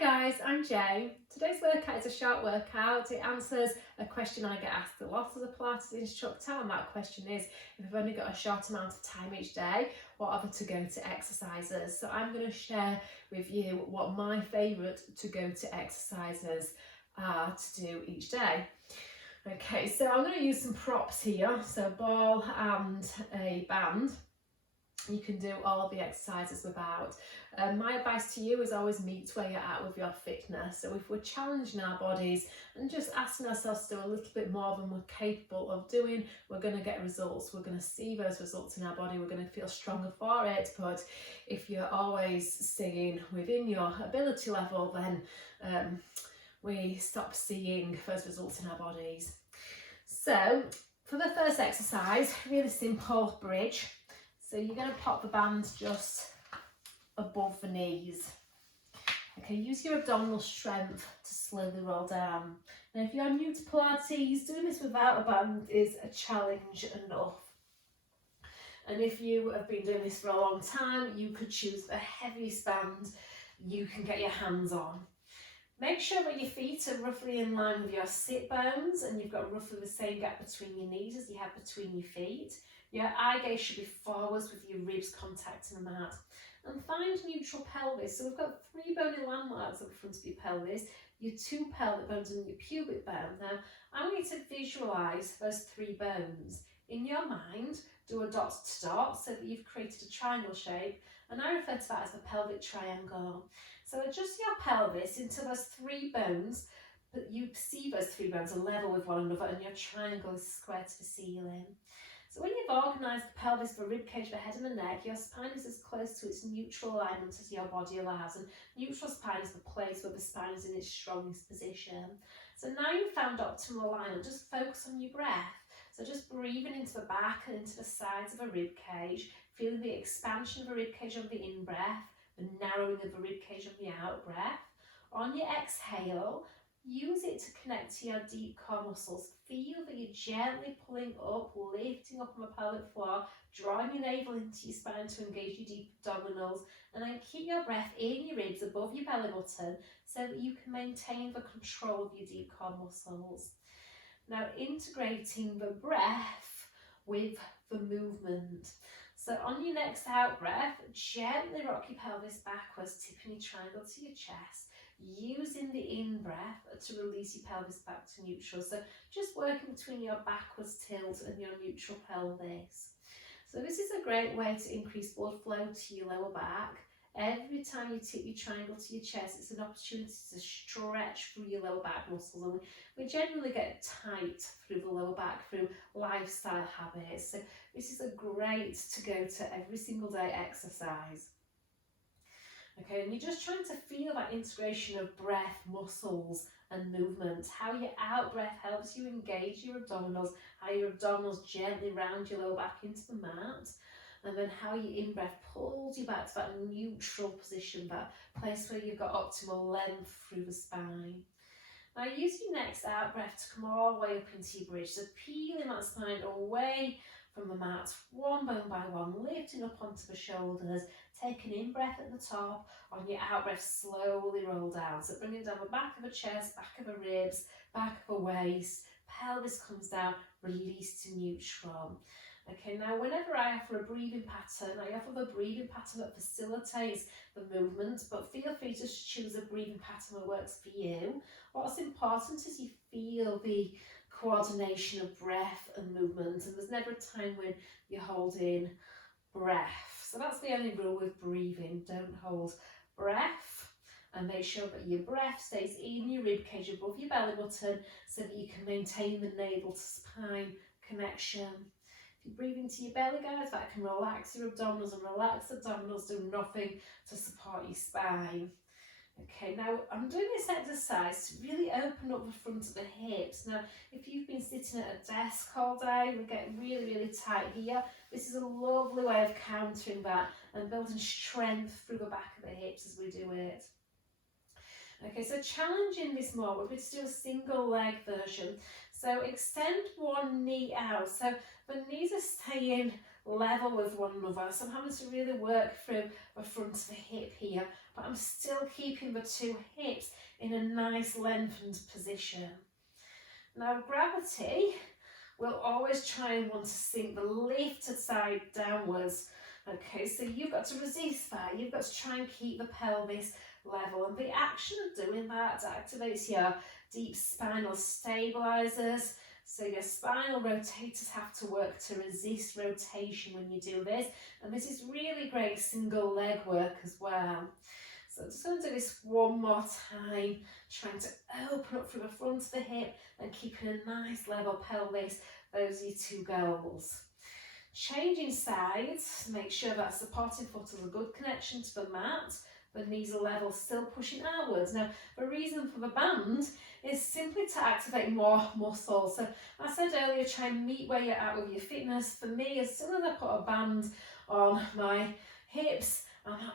Hi guys, I'm Jane. Today's workout is a short workout. It answers a question I get asked a lot as a Pilates instructor, and that question is, if I've only got a short amount of time each day, what are the to-go-to exercises? So I'm going to share with you what my favourite to-go-to exercises are to do each day. Okay, so I'm going to use some props here, so a ball and a band. You can do all of the exercises without. My advice to you is always meet where you're at with your fitness. So if we're challenging our bodies and just asking ourselves to do a little bit more than we're capable of doing, we're going to get results. We're going to see those results in our body. We're going to feel stronger for it. But if you're always staying within your ability level, then we stop seeing those results in our bodies. So for the first exercise, really simple bridge. So you're going to pop the band just above the knees. Okay, use your abdominal strength to slowly roll down. Now if you're new to Pilates, doing this without a band is a challenge enough. And if you have been doing this for a long time, you could choose the heaviest band you can get your hands on. Make sure that your feet are roughly in line with your sit bones and you've got roughly the same gap between your knees as you have between your feet. Your eye gaze should be forwards with your ribs contacting the mat. And find neutral pelvis. So we've got 3 bony landmarks at the front of your pelvis, your 2 pelvic bones and your pubic bone. Now, I want you to visualise those 3 bones. In your mind, do a dot to dot so that you've created a triangle shape, and I refer to that as the pelvic triangle. So adjust your pelvis into those 3 bones, but you see those 3 bones are level with one another and your triangle is square to the ceiling. So when you've organised the pelvis, the ribcage, the head and the neck, your spine is as close to its neutral alignment as your body allows, and neutral spine is the place where the spine is in its strongest position. So now you've found optimal alignment, just focus on your breath. So just breathing into the back and into the sides of a ribcage, feeling the expansion of the ribcage on the in-breath, the narrowing of the ribcage on the out-breath. On your exhale, use it to connect to your deep core muscles. Feel that you're gently pulling up, lifting up on the pelvic floor, drawing your navel into your spine to engage your deep abdominals, and then keep your breath in your ribs above your belly button so that you can maintain the control of your deep core muscles. Now integrating the breath with the movement. So on your next out breath, gently rock your pelvis backwards, tipping your triangle to your chest, using the in-breath to release your pelvis back to neutral. So just working between your backwards tilt and your neutral pelvis. So this is a great way to increase blood flow to your lower back. Every time you tip your triangle to your chest, it's an opportunity to stretch through your lower back muscles, and we generally get tight through the lower back through lifestyle habits. So this is a great to go to every single day exercise. Okay, and you're just trying to feel that integration of breath, muscles and movement, how your out breath helps you engage your abdominals, how your abdominals gently round your lower back into the mat, and then how your in-breath pulls you back to that neutral position, that place where you've got optimal length through the spine. Now use your next out breath to come all the way up into your bridge, so peeling that spine away from the mat, one bone by one, lifting up onto the shoulders, take an in-breath at the top, on your out-breath slowly roll down, so bringing down the back of the chest, back of the ribs, back of the waist, pelvis comes down, release to neutral. Okay, now whenever I offer a breathing pattern, I offer the breathing pattern that facilitates the movement, but feel free to choose a breathing pattern that works for you. What's important is you feel the coordination of breath and movement, and there's never a time when you're holding breath. So that's the only rule with breathing, don't hold breath, and make sure that your breath stays in your ribcage above your belly button so that you can maintain the navel to spine connection. If you breathe into your belly, guys, that can relax your abdominals, and relaxed abdominals do nothing to support your spine. Okay, now I'm doing this exercise to really open up the front of the hips. Now, if you've been sitting at a desk all day, we get really tight here. This is a lovely way of countering that and building strength through the back of the hips as we do it. Okay, so challenging this more, we're going to do a single leg version. So extend one knee out. So the knees are staying level with one another. So I'm having to really work through the front of the hip here, but I'm still keeping the two hips in a nice lengthened position. Now gravity will always try and want to sink the lifted side downwards. Okay, so you've got to resist that. You've got to try and keep the pelvis level, and the action of doing that activates your deep spinal stabilizers. So your spinal rotators have to work to resist rotation when you do this, and this is really great single leg work as well. So I'm just going to do this one more time, trying to open up through the front of the hip and keeping a nice level pelvis. Those are your two goals. Changing sides, make sure that supporting foot has a good connection to the mat, the knees are level, still pushing outwards. Now, the reason for the band is simply to activate more muscles. So I said earlier, try and meet where you're at with your fitness. For me, as soon as I put a band on my hips,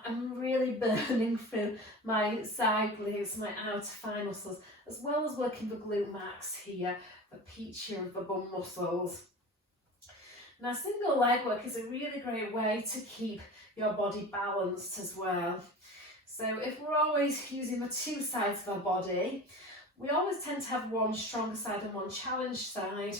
I'm really burning through my side glutes, my outer thigh muscles, as well as working the glute max here, the peach of the bum muscles. Now, single leg work is a really great way to keep your body balanced as well. So if we're always using the two sides of our body, we always tend to have one stronger side and one challenged side.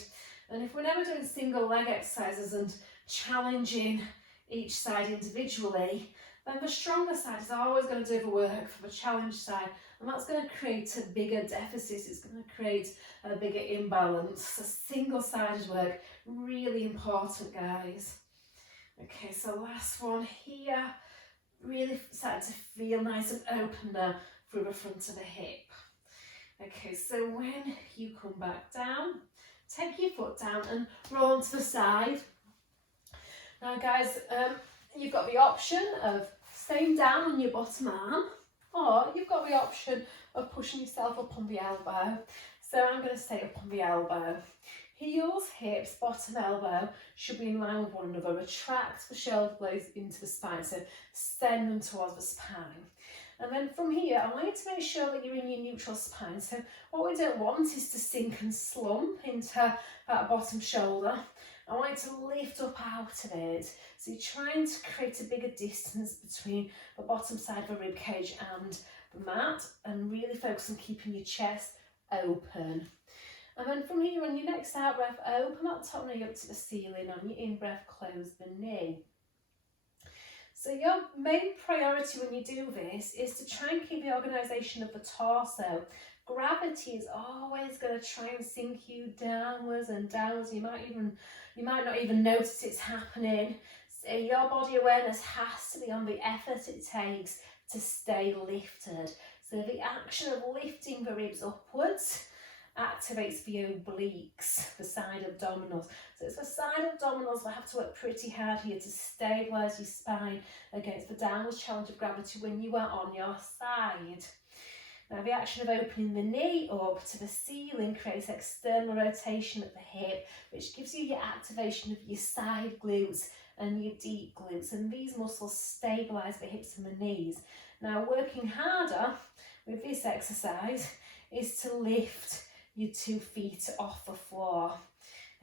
And if we're never doing single leg exercises and challenging each side individually, then the stronger side is always going to do the work for the challenged side, and that's going to create a bigger deficit. It's going to create a bigger imbalance. So single-sided work, really important, guys. Okay, so last one here, really starting to feel nice and open now through the front of the hip. Okay, so when you come back down, take your foot down and roll onto the side. Now guys, you've got the option of staying down on your bottom arm, or you've got the option of pushing yourself up on the elbow. So I'm going to stay up on the elbow. Heels, hips, bottom elbow should be in line with one another. Retract the shoulder blades into the spine, so send them towards the spine. And then from here, I want you to make sure that you're in your neutral spine. So what we don't want is to sink and slump into that bottom shoulder. I want you to lift up out of it. So you're trying to create a bigger distance between the bottom side of the rib cage and the mat, and really focus on keeping your chest open. And then from here, on your next out breath, open that top knee up to the ceiling. On your in breath, close the knee. So your main priority when you do this is to try and keep the organisation of the torso. Gravity is always going to try and sink you downwards and downwards. You might not even notice it's happening. So your body awareness has to be on the effort it takes to stay lifted. So the action of lifting the ribs upwards activates the obliques, the side abdominals. So it's the side abdominals that have to work pretty hard here to stabilise your spine against the downward challenge of gravity when you are on your side. Now the action of opening the knee up to the ceiling creates external rotation at the hip, which gives you your activation of your side glutes and your deep glutes, and these muscles stabilise the hips and the knees. Now working harder with this exercise is to lift your 2 feet off the floor.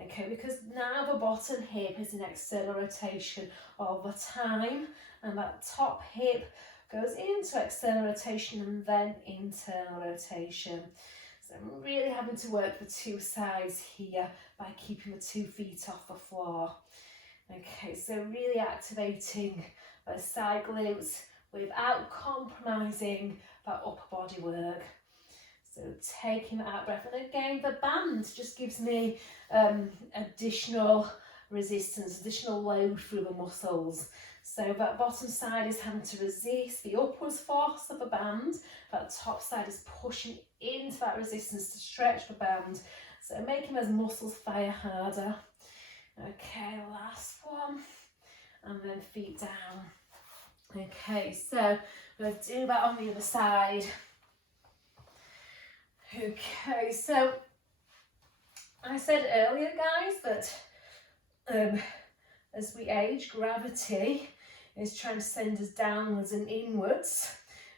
Okay, because now the bottom hip is in external rotation all the time, and that top hip goes into external rotation and then internal rotation. So I'm really having to work the 2 sides here by keeping the 2 feet off the floor. Okay, so really activating those side glutes without compromising that upper body work. So taking that out breath, and again the band just gives me additional resistance, additional load through the muscles. So that bottom side is having to resist the upwards force of the band, that top side is pushing into that resistance to stretch the band, so making those muscles fire harder. Okay, last one, and then feet down. Okay, so we'll do that on the other side. Okay, so I said earlier, guys, that as we age, gravity is trying to send us downwards and inwards.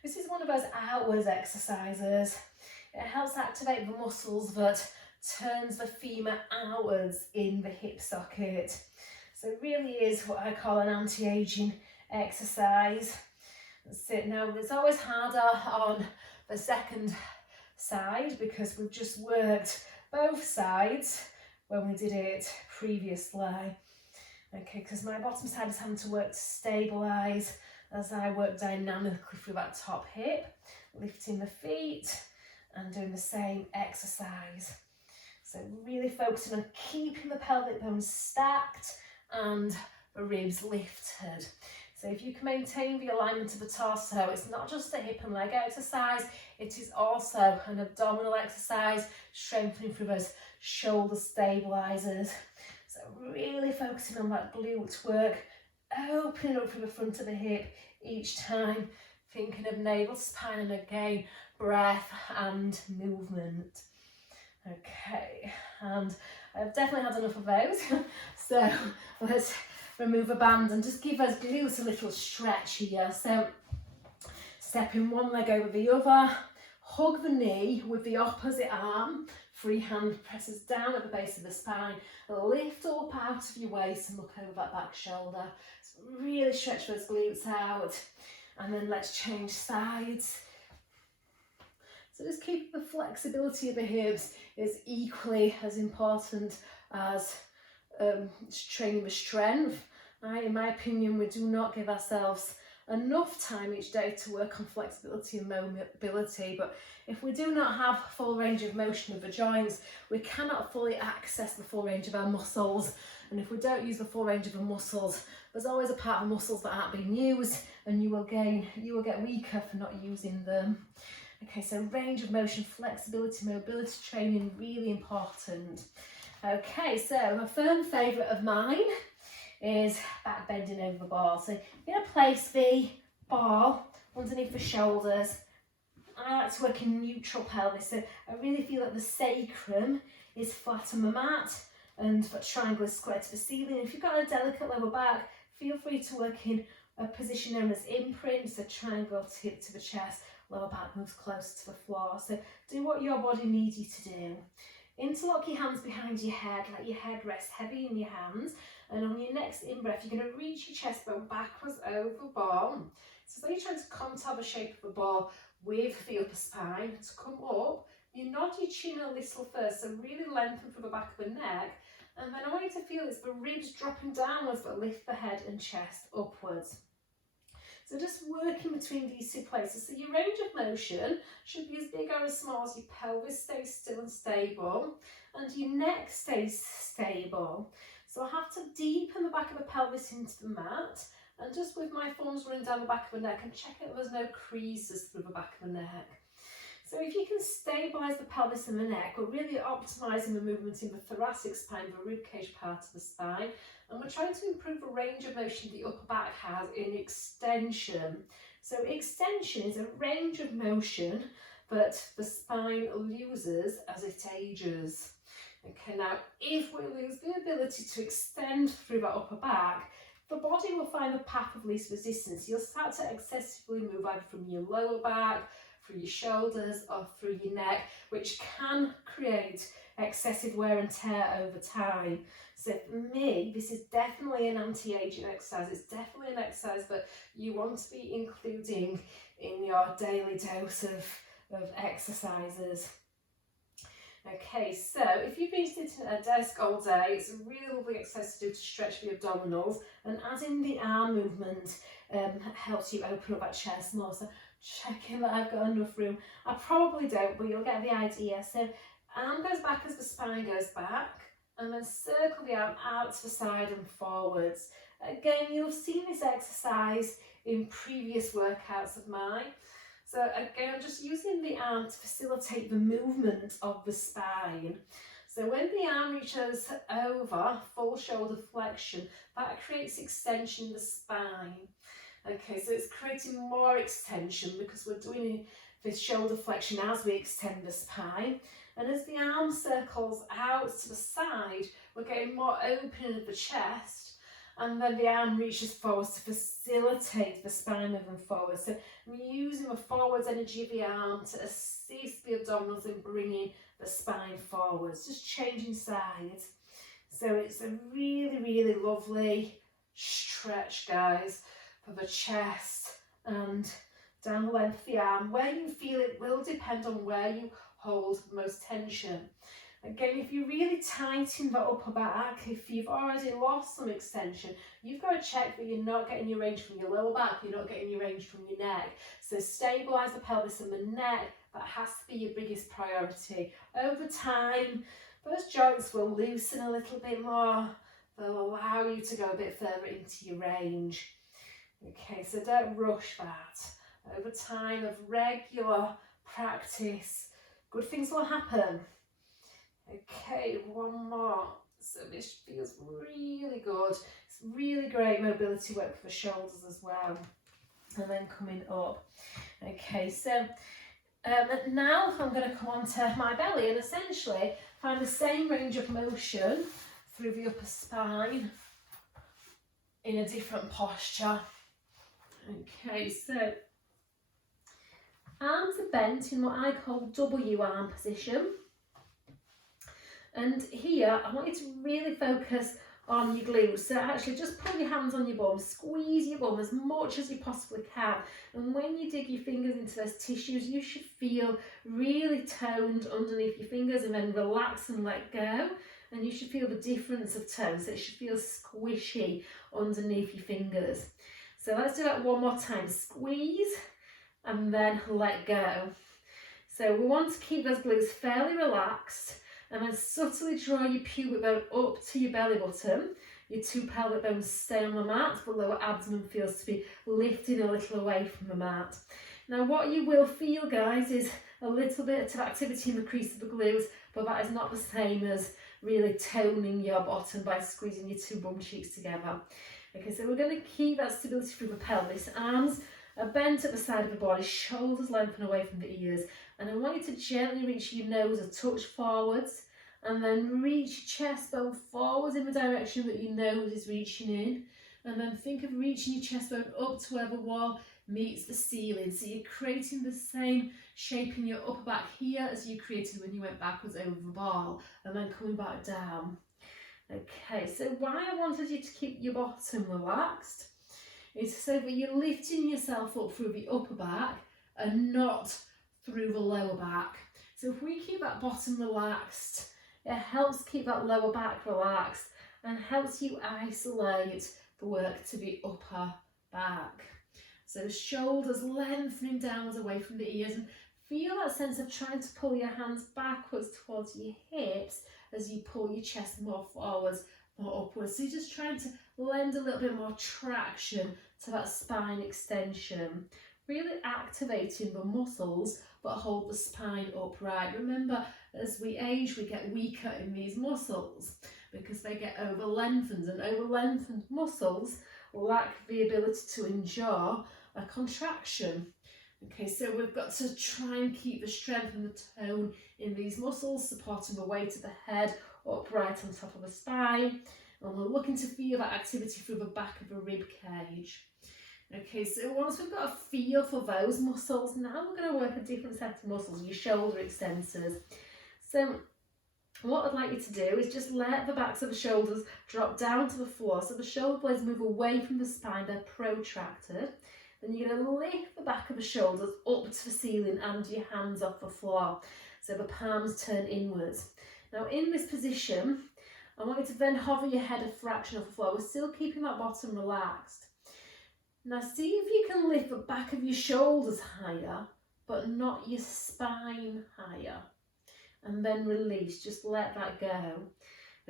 This is one of those outwards exercises. It helps activate the muscles that turns the femur outwards in the hip socket. So it really is what I call an anti-aging exercise. That's it. Now it's always harder on the second side because we've just worked both sides when we did it previously. Okay, because my bottom side is having to work to stabilise as I work dynamically through that top hip, lifting the feet and doing the same exercise. So really focusing on keeping the pelvic bones stacked and the ribs lifted. So if you can maintain the alignment of the torso, it's not just a hip and leg exercise, it is also an abdominal exercise, strengthening through those shoulder stabilizers. So really focusing on that glute work, opening up through the front of the hip each time, thinking of navel to spine, and again, breath and movement. Okay, and I've definitely had enough of those. So let's remove a band and just give those glutes a little stretch here. So stepping one leg over the other, hug the knee with the opposite arm, free hand presses down at the base of the spine, lift up out of your waist and look over that back shoulder. So really stretch those glutes out, and then let's change sides. So just keep the flexibility of the hips is equally as important as training the strength. In my opinion, we do not give ourselves enough time each day to work on flexibility and mobility, but if we do not have full range of motion of the joints, we cannot fully access the full range of our muscles, and if we don't use the full range of the muscles, there's always a part of muscles that aren't being used, and you will get weaker for not using them. Okay, so range of motion, flexibility, mobility training, really important. Okay, so a firm favourite of mine is back bending over the ball. So you're going to place the ball underneath the shoulders. I like to work in neutral pelvis, so I really feel that the sacrum is flat on the mat and that triangle is square to the ceiling. If you've got a delicate lower back, feel free to work in a position known as imprint, so triangle tip to the chest, lower back moves closer to the floor. So do what your body needs you to do. Interlock your hands behind your head, let your head rest heavy in your hands, and on your next in-breath, you're going to reach your chest bone backwards over the ball. So you're trying to contour the shape of the ball with the upper spine. To come up, you nod your chin a little first, so really lengthen through the back of the neck, and then I want you to feel it's the ribs dropping downwards, but lift the head and chest upwards. So just working between these two places. So your range of motion should be as big or as small as your pelvis stays still and stable, and your neck stays stable. So I have to deepen the back of the pelvis into the mat, and just with my thumbs running down the back of the neck, and check out there's no creases through the back of the neck. So if you can stabilise the pelvis and the neck, we're really optimising the movement in the thoracic spine, the ribcage part of the spine, and we're trying to improve the range of motion the upper back has in extension. So extension is a range of motion that the spine loses as it ages. Okay, now if we lose the ability to extend through that upper back, the body will find the path of least resistance. You'll start to excessively move either from your lower back, through your shoulders or through your neck, which can create excessive wear and tear over time. So for me, this is definitely an anti-aging exercise. It's definitely an exercise that you want to be including in your daily dose of exercises. Okay, so if you've been sitting at a desk all day, it's a really lovely exercise to do to stretch the abdominals, and adding the arm movement helps you open up that chest more. So checking that I've got enough room. I probably don't, but you'll get the idea. So arm goes back as the spine goes back, and then circle the arm out to the side and forwards. Again, you'll have seen this exercise in previous workouts of mine. So again, I'm just using the arm to facilitate the movement of the spine. So when the arm reaches over, full shoulder flexion, that creates extension in the spine. Okay, so it's creating more extension because we're doing this shoulder flexion as we extend the spine. And as the arm circles out to the side, we're getting more opening of the chest. And then the arm reaches forwards to facilitate the spine moving forward. So I'm using the forwards energy of the arm to assist the abdominals in bringing the spine forwards, just changing sides. So it's a really, really lovely stretch, guys, for the chest and down the length of the arm. Where you feel it will depend on where you hold most tension. Again, if you really tighten the upper back, if you've already lost some extension, you've got to check that you're not getting your range from your lower back, you're not getting your range from your neck. So stabilise the pelvis and the neck. That has to be your biggest priority. Over time, those joints will loosen a little bit more. They'll allow you to go a bit further into your range. Okay, so don't rush that. Over time of regular practice, good things will happen. Okay, one more. So this feels really good. It's really great mobility work for the shoulders as well. And then coming up. Okay, so now I'm going to come on to my belly and essentially find the same range of motion through the upper spine in a different posture. Okay, so arms are bent in what I call W arm position. And here, I want you to really focus on your glutes. So actually just put your hands on your bum, squeeze your bum as much as you possibly can. And when you dig your fingers into those tissues, you should feel really toned underneath your fingers, and then relax and let go. And you should feel the difference of tone. So it should feel squishy underneath your fingers. So let's do that one more time. Squeeze and then let go. So we want to keep those glutes fairly relaxed, and then subtly draw your pubic bone up to your belly button. Your two pelvic bones stay on the mat. The lower abdomen feels to be lifting a little away from the mat. Now what you will feel, guys, is a little bit of activity in the crease of the glutes, but that is not the same as really toning your bottom by squeezing your two bum cheeks together. Okay, so we're going to keep that stability through the pelvis. Arms are bent at the side of the body, shoulders lengthen away from the ears. And I want you to gently reach your nose a touch forwards, and then reach your chest bone forwards in the direction that your nose is reaching in. And then think of reaching your chest bone up to where the wall meets the ceiling. So you're creating the same shape in your upper back here as you created when you went backwards over the ball, and then coming back down. Okay, so why I wanted you to keep your bottom relaxed is so that you're lifting yourself up through the upper back and not through the lower back. So if we keep that bottom relaxed, it helps keep that lower back relaxed and helps you isolate the work to the upper back. So shoulders lengthening downwards away from the ears, and feel that sense of trying to pull your hands backwards towards your hips as you pull your chest more forwards, more upwards. So you're just trying to lend a little bit more traction to that spine extension, really activating the muscles that hold the spine upright. Remember, as we age, we get weaker in these muscles because they get over lengthened, and over lengthened muscles lack the ability to endure a contraction. Okay, so we've got to try and keep the strength and the tone in these muscles, supporting the weight of the head upright on top of the spine. And we're looking to feel that activity through the back of the rib cage. Okay, so once we've got a feel for those muscles, now we're going to work a different set of muscles, your shoulder extensors. So what I'd like you to do is just let the backs of the shoulders drop down to the floor. So the shoulder blades move away from the spine, they're protracted. Then you're going to lift the back of the shoulders up to the ceiling and your hands off the floor. So the palms turn inwards. Now in this position, I want you to then hover your head a fraction off the floor. We're still keeping that bottom relaxed. Now see if you can lift the back of your shoulders higher, but not your spine higher. And then release, just let that go.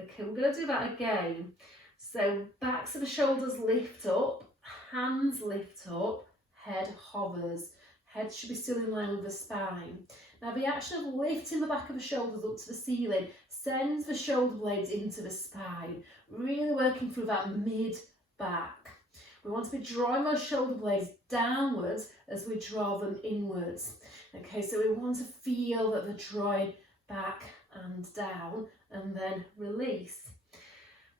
Okay, we're going to do that again. So backs of the shoulders lift up, hands lift up, head hovers. Head should be still in line with the spine. Now the action of lifting the back of the shoulders up to the ceiling sends the shoulder blades into the spine, really working through that mid-back. We want to be drawing those shoulder blades downwards as we draw them inwards. Okay, so we want to feel that they're drawing back and down, and then release.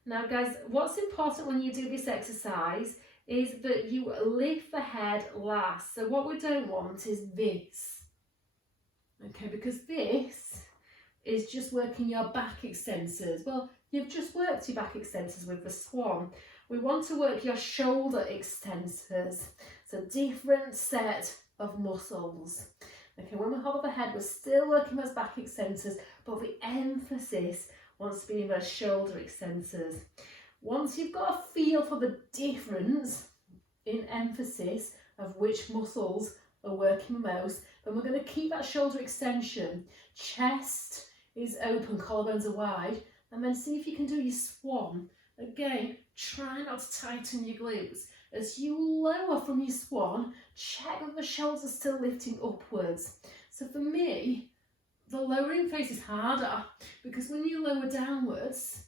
Now guys, what's important when you do this exercise is that you lift the head last. So what we don't want is this. Okay, because this is just working your back extensors. Well, You've just worked your back extensors with the swan. We want to work your shoulder extensors. So different set of muscles. Okay, when we hold the head, we're still working those back extensors, but the emphasis wants to be in those shoulder extensors. Once you've got a feel for the difference in emphasis of which muscles are working most, then we're going to keep that shoulder extension. Chest is open, collarbones are wide, and then see if you can do your swan. Again, try not to tighten your glutes. As you lower from your swan, check that the shoulders are still lifting upwards. So for me, the lowering phase is harder because when you lower downwards,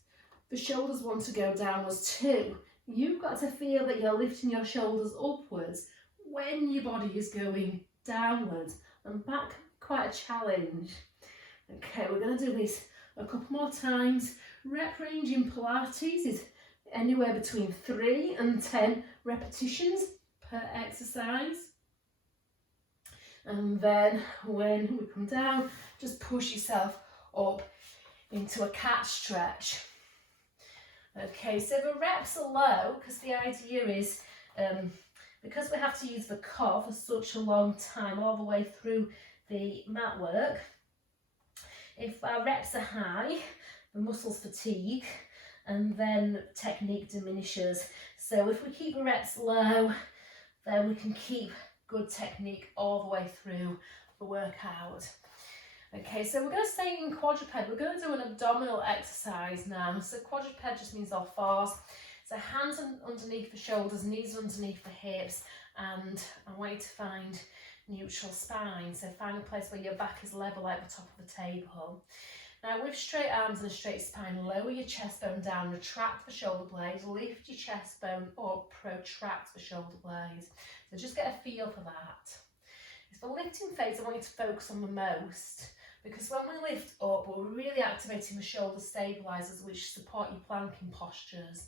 the shoulders want to go downwards too. You've got to feel that you're lifting your shoulders upwards when your body is going downwards, and that can be quite a challenge. Okay, we're going to do this a couple more times. Rep range in Pilates is anywhere between 3 and 10 repetitions per exercise. And then when we come down, just push yourself up into a cat stretch. Okay, so the reps are low because the idea is, because we have to use the core for such a long time all the way through the mat work, if our reps are high, the muscles fatigue and then technique diminishes. So if we keep the reps low, then we can keep good technique all the way through the workout. Okay, so we're going to stay in quadruped. We're going to do an abdominal exercise now. So quadruped just means all fours. So hands underneath the shoulders, knees underneath the hips, and I want you to find neutral spine. So find a place where your back is level like the top of the table. Now with straight arms and a straight spine, lower your chest bone down, retract the shoulder blades, lift your chest bone up, protract the shoulder blades. So just get a feel for that. It's the lifting phase I want you to focus on the most, because when we lift up, we're really activating the shoulder stabilizers which support your planking postures.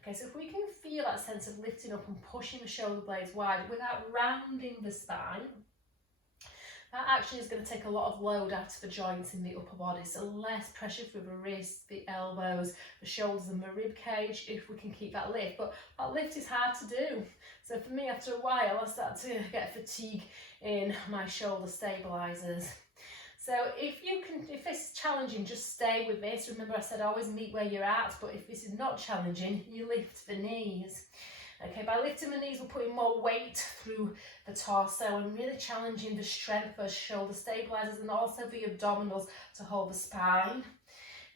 Okay, so if we can feel that sense of lifting up and pushing the shoulder blades wide without rounding the spine, that actually is going to take a lot of load out of the joints in the upper body, so less pressure through the wrists, the elbows, the shoulders and the rib cage if we can keep that lift. But that lift is hard to do. So for me, after a while, I start to get fatigue in my shoulder stabilizers. So if this is challenging, just stay with this. Remember I said always meet where you're at, but if this is not challenging, you lift the knees. Okay, by lifting the knees, we're putting more weight through the torso and really challenging the strength of shoulder stabilizers and also the abdominals to hold the spine.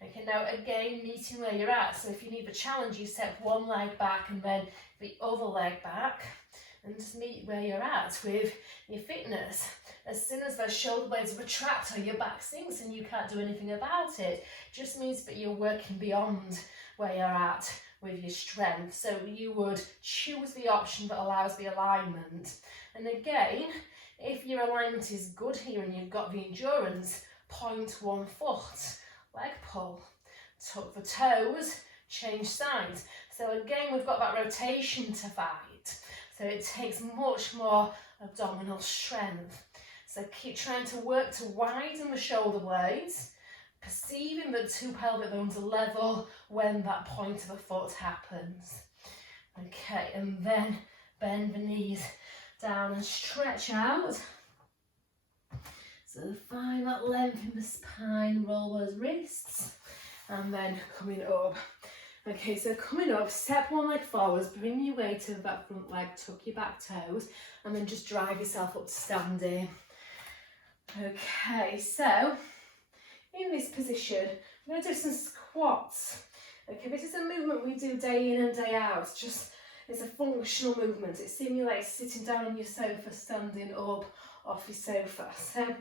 Okay, now again, meeting where you're at. So if you need the challenge, you step one leg back and then the other leg back, and just meet where you're at with your fitness. As soon as those shoulder blades retract or your back sinks and you can't do anything about it, just means that you're working beyond where you're at with your strength. So you would choose the option that allows the alignment. And again, if your alignment is good here and you've got the endurance, point one foot, leg pull, tuck the toes, change sides. So again, we've got that rotation to fight. So it takes much more abdominal strength. So keep trying to work to widen the shoulder blades, perceiving that two pelvic bones are level when that point of the foot happens. Okay, and then bend the knees down and stretch out. So find that length in the spine, roll those wrists, and then coming up. Okay, so coming up, step one leg forwards, bring your weight to that front leg, tuck your back toes, and then just drive yourself up to standing. Okay, so in this position, I'm going to do some squats. Okay, this is a movement we do day in and day out. It's a functional movement. It simulates sitting down on your sofa, standing up off your sofa. So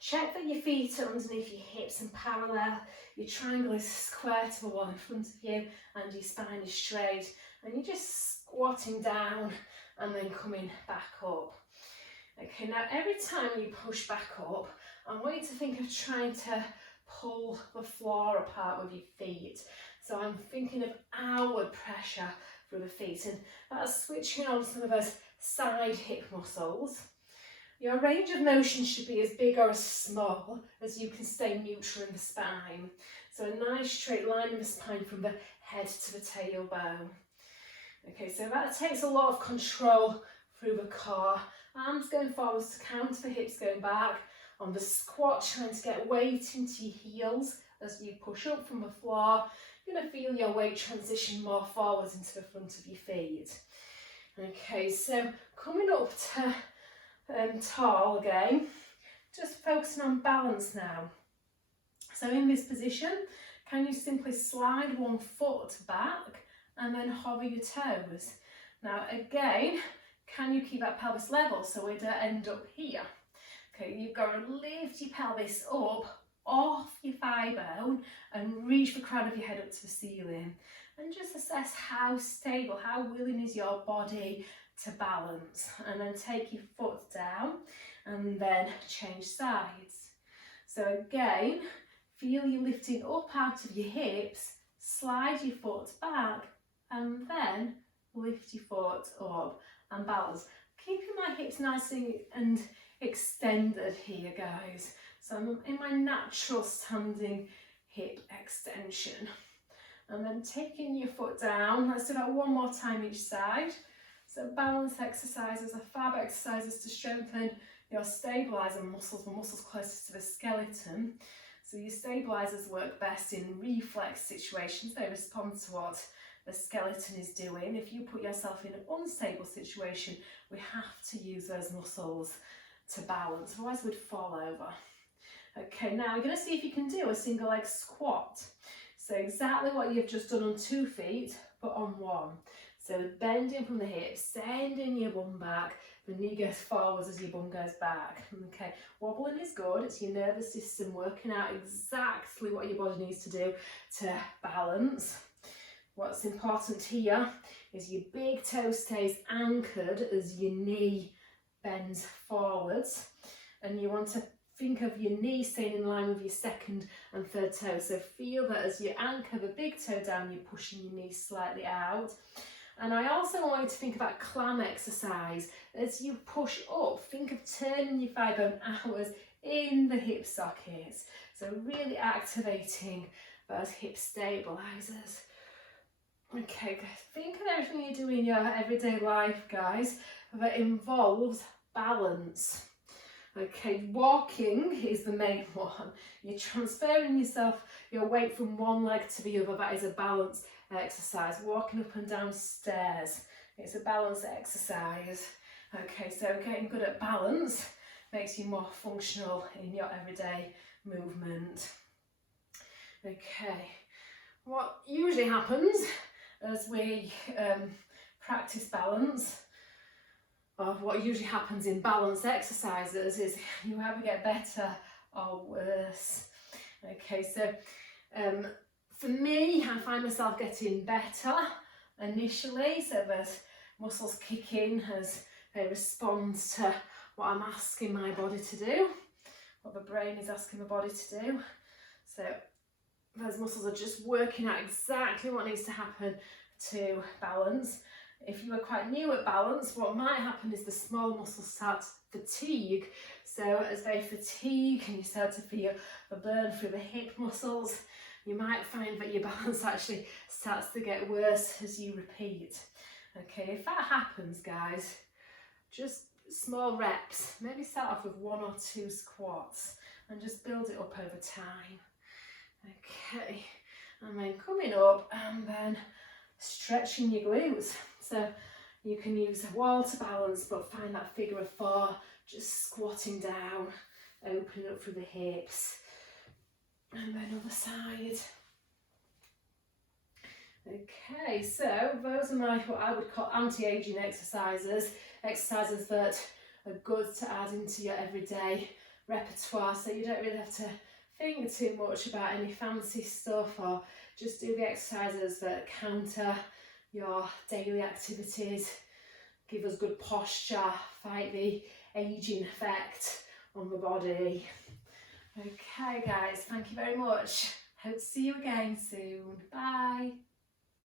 check that your feet are underneath your hips and parallel. Your triangle is square to the wall in front of you and your spine is straight. And you're just squatting down and then coming back up. Okay, now every time you push back up, I want you to think of trying to pull the floor apart with your feet. So I'm thinking of outward pressure through the feet, and that's switching on some of those side hip muscles. Your range of motion should be as big or as small as you can stay neutral in the spine. So a nice straight line in the spine from the head to the tailbone. Okay, so that takes a lot of control through the core. Arms going forwards to counter the hips going back. On the squat, trying to get weight into your heels as you push up from the floor. You're going to feel your weight transition more forwards into the front of your feet. Okay, so coming up to tall again, just focusing on balance now. So in this position, can you simply slide one foot back and then hover your toes? Now again, can you keep that pelvis level so we don't end up here? Okay, you've got to lift your pelvis up off your thigh bone and reach the crown of your head up to the ceiling. And just assess how stable, how willing is your body to balance. And then take your foot down and then change sides. So again, feel you lifting up out of your hips, slide your foot back and then lift your foot up and balance. Keeping my hips nice and extended here, guys. So I'm in my natural standing hip extension. And then taking your foot down, let's do that one more time each side. So balance exercises are fab exercises to strengthen your stabilizer muscles, the muscles closest to the skeleton. So your stabilizers work best in reflex situations. They respond to what the skeleton is doing. If you put yourself in an unstable situation, we have to use those muscles to balance, otherwise we'd fall over. Okay, now we're going to see if you can do a single leg squat. So exactly what you've just done on 2 feet, but on 1. So bending from the hips, sending your bum back, the knee goes forwards as your bum goes back. Okay, wobbling is good, it's your nervous system working out exactly what your body needs to do to balance. What's important here is your big toe stays anchored as your knee bends forwards, and you want to think of your knee staying in line with your second and third toe. So feel that as you anchor the big toe down, you're pushing your knee slightly out. And I also want you to think about clam exercise. As you push up, think of turning your thigh bone outwards in the hip sockets. So really activating those hip stabilizers. Okay, think of everything you do in your everyday life, guys, that involves balance. Okay, walking is the main one. You're transferring your weight from one leg to the other. That is a balance exercise. Walking up and down stairs, it's a balance exercise. Okay, so getting good at balance makes you more functional in your everyday movement. Okay, what usually happens as we practice balance, or what usually happens in balance exercises, is you either get better or worse. Okay, so for me, I find myself getting better initially, so those muscles kick in as they respond to what I'm asking my body to do, what the brain is asking the body to do. So those muscles are just working out exactly what needs to happen to balance. If you are quite new at balance, what might happen is the small muscles start to fatigue. So as they fatigue and you start to feel the burn through the hip muscles, you might find that your balance actually starts to get worse as you repeat. Okay, if that happens, guys, just small reps. Maybe start off with 1 or 2 squats and just build it up over time. Okay, and then coming up and then stretching your glutes. So you can use a wall to balance, but find that figure of 4, just squatting down, opening up through the hips. And then other side. Okay, so those are my, what I would call anti-aging exercises that are good to add into your everyday repertoire, so you don't really have to think too much about any fancy stuff, or just do the exercises that counter your daily activities, give us good posture, fight the aging effect on the body. Okay guys, thank you very much. Hope to see you again soon. Bye.